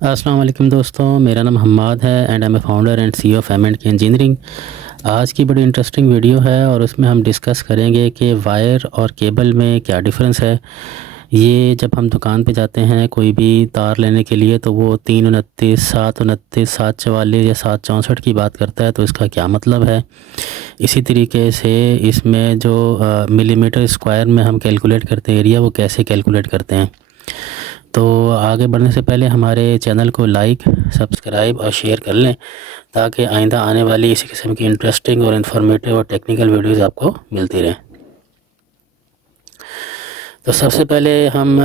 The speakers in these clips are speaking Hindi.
अस्सलाम वालेकुम दोस्तों, मेरा नाम हम्माद है and I am a founder and CEO of M&K engineering. आज की बड़ी इंटरेस्टिंग वीडियो है और उसमें हम डिस्कस करेंगे कि वायर और केबल में क्या डिफरेंस है। ये जब हम दुकान पे जाते हैं कोई भी तार लेने के लिए तो वो 329, 729, 744 या 764 की बात करता है, तो इसका क्या मतलब है। इसी तरीके से इसमें जो मिलीमीटर स्क्वायर में हम कैलकुलेट करते हैं एरिया, वो कैसे कैलकुलेट करते हैं। तो आगे बढ़ने से पहले हमारे चैनल को लाइक, सब्सक्राइब और शेयर कर लें ताकि आइंदा आने वाली इसी किस्म की इंटरेस्टिंग और इन्फॉर्मेटिव और टेक्निकल वीडियोस आपको मिलती रहें। तो सबसे पहले हम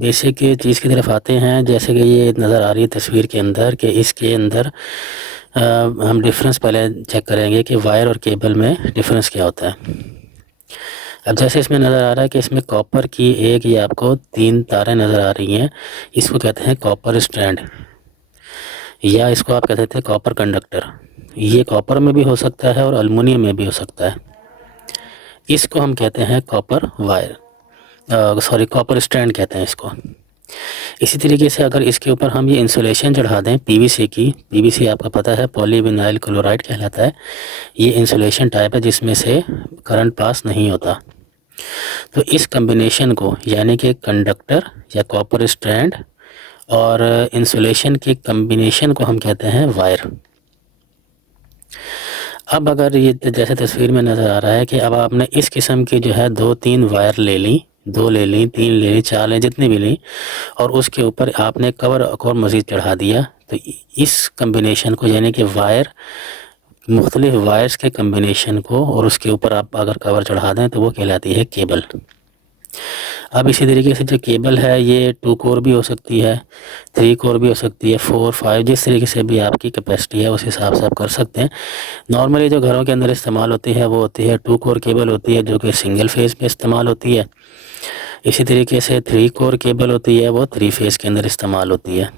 बेसिक चीज़ की तरफ आते हैं। जैसे कि ये नज़र आ रही है तस्वीर के अंदर कि इसके अंदर हम डिफरेंस पहले चेक करेंगे कि वायर और केबल में डिफरेंस क्या होता है। अब जैसे इसमें नज़र आ रहा है कि इसमें कॉपर की ये आपको 3 तारें नज़र आ रही हैं। इसको कहते हैं कॉपर स्ट्रैंड, या इसको आप कहते थे कॉपर कंडक्टर। ये कॉपर में भी हो सकता है और एल्युमिनियम में भी हो सकता है। इसको हम कहते हैं कॉपर वायर, कॉपर स्ट्रैंड कहते हैं इसको। इसी तरीके से अगर इसके ऊपर हम ये इंसुलेशन चढ़ा दें पीवीसी की, पीवीसी आपका पता है पॉलीविनाइल क्लोराइड कहलाता है। ये इंसुलेशन टाइप है जिसमें से करंट पास नहीं होता। तो इस कम्बिनेशन को यानी कि कंडक्टर या कॉपर स्ट्रैंड और इंसुलेशन के कम्बिनेशन को हम कहते हैं वायर। अब अगर ये जैसे तस्वीर में नज़र आ रहा है कि अब आपने इस किस्म की जो है 2-3 वायर ले ली, 2 ले ली, 3 ले ली, 4 ले, जितनी भी ली, और उसके ऊपर आपने कवर और मज़ीद चढ़ा दिया। तो इस कम्बिनेशन को यानी कि वायर, मुख्तलिफ वायर्स के कम्बिनेशन को, और उसके ऊपर आप अगर कवर चढ़ा दें तो वो कहलाती है केबल। अब इसी तरीके से जो केबल है ये 2 कोर भी हो सकती है, 3 कोर भी हो सकती है, 4, 5, जिस तरीके से भी आपकी कैपेसिटी है उस हिसाब से आप कर सकते हैं। नॉर्मली जो घरों के अंदर इस्तेमाल होती है वो होती है 2 कोर केबल होती है, जो कि सिंगल फेज़ में इस्तेमाल होती है। इसी तरीके से 3 कोर केबल होती है, वो 3 फेज़ के अंदर इस्तेमाल होती है।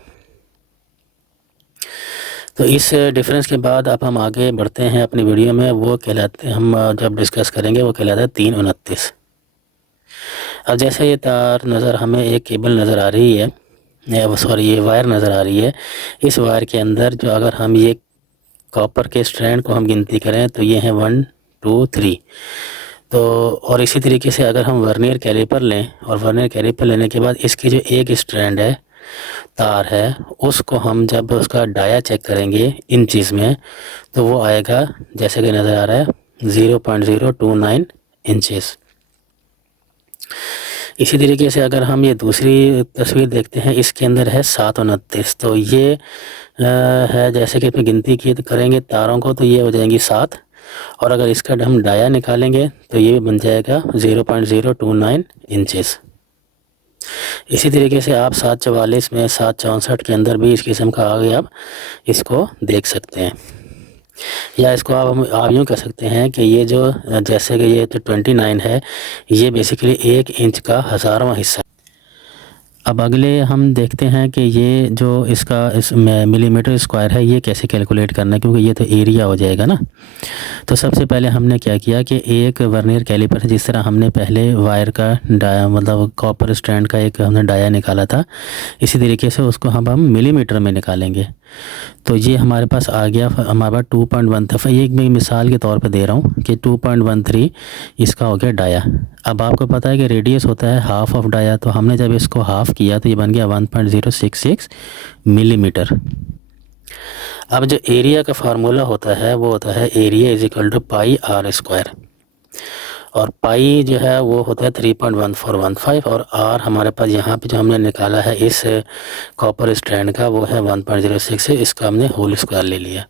तो इस डिफरेंस के बाद अब हम आगे बढ़ते हैं अपनी वीडियो में। वो कहलाते हैं, हम जब डिस्कस करेंगे, वो कहलाता है 329। अब जैसे ये तार नज़र, हमें एक केबल नज़र आ रही है, ये वायर नज़र आ रही है। इस वायर के अंदर जो अगर हम ये कॉपर के स्ट्रैंड को हम गिनती करें तो ये हैं 1, 2, 3। तो और इसी तरीके से अगर हम वर्नियर कैलिपर लें, और वर्नियर कैलिपर लेने के बाद इसकी जो एक स्ट्रैंड है, तार है, उसको हम जब उसका डाया चेक करेंगे इंचज़ में तो वो आएगा जैसे कि नज़र आ रहा है 0.029 इंचज़। इसी तरीके से अगर हम ये दूसरी तस्वीर देखते हैं, इसके अंदर है 729। तो ये है, जैसे कि इसमें गिनती की तो करेंगे तारों को तो ये हो जाएंगी 7, और अगर इसका हम डाया निकालेंगे तो ये बन जाएगा 0.029 इंचज़। इसी तरीके से आप 744 में, 764 के अंदर भी इस किस्म का आगे आप इसको देख सकते हैं। या इसको आप यूँ कह सकते हैं कि ये जो, जैसे कि ये तो 29 है, ये बेसिकली 1 इंच का 1000वां हिस्सा। अब अगले हम देखते हैं कि ये जो इसका इस मिलीमीटर स्क्वायर है ये कैसे कैलकुलेट करना है, क्योंकि ये तो एरिया हो जाएगा ना। तो सबसे पहले हमने क्या किया कि एक वर्नियर कैलिपर है, जिस तरह हमने पहले वायर का डाया, मतलब कॉपर स्ट्रैंड का एक हमने डाया निकाला था, इसी तरीके से उसको हम मिलीमीटर में निकालेंगे। तो ये हमारे पास आ गया, हमारे पास 2.13। ये मैं मिसाल के तौर पे दे रहा हूँ कि 2.13 इसका हो गया डाया। अब आपको पता है कि रेडियस होता है हाफ ऑफ डाया, तो हमने जब इसको हाफ़ किया तो ये बन गया 1.066 मिलीमीटर। अब जो एरिया का फार्मूला होता है वो होता है area is equal to pi r square, और पाई जो है वो होता है 3.1415, और आर हमारे पास यहाँ पे जो हमने निकाला है इस कॉपर स्ट्रैंड का वो है 1.06 है, इसका हमने होल स्क्वायर ले लिया।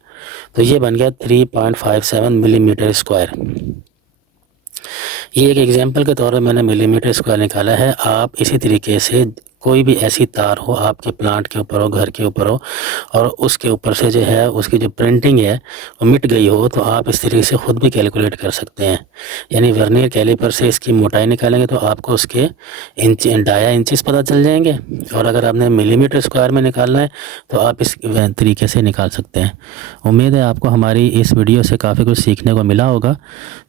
तो ये बन गया 3.57 मिलीमीटर स्क्वायर। ये एक एग्जांपल के तौर पे मैंने मिलीमीटर स्क्वायर निकाला है। आप इसी तरीके से कोई भी ऐसी तार हो आपके प्लांट के ऊपर हो, घर के ऊपर हो, और उसके ऊपर से जो है उसकी जो प्रिंटिंग है वो मिट गई हो, तो आप इस तरीके से ख़ुद भी कैलकुलेट कर सकते हैं। यानी वर्नियर कैलिपर से इसकी मोटाई निकालेंगे तो आपको उसके डाया इंचेस पता चल जाएंगे, और अगर आपने मिलीमीटर स्क्वायर में निकालना है तो आप इस तरीके से निकाल सकते हैं। उम्मीद है आपको हमारी इस वीडियो से काफ़ी कुछ सीखने को मिला होगा।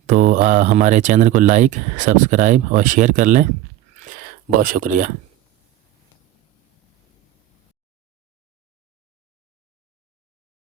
तो हमारे चैनल को लाइक, सब्सक्राइब और शेयर कर लें। बहुत शुक्रिया।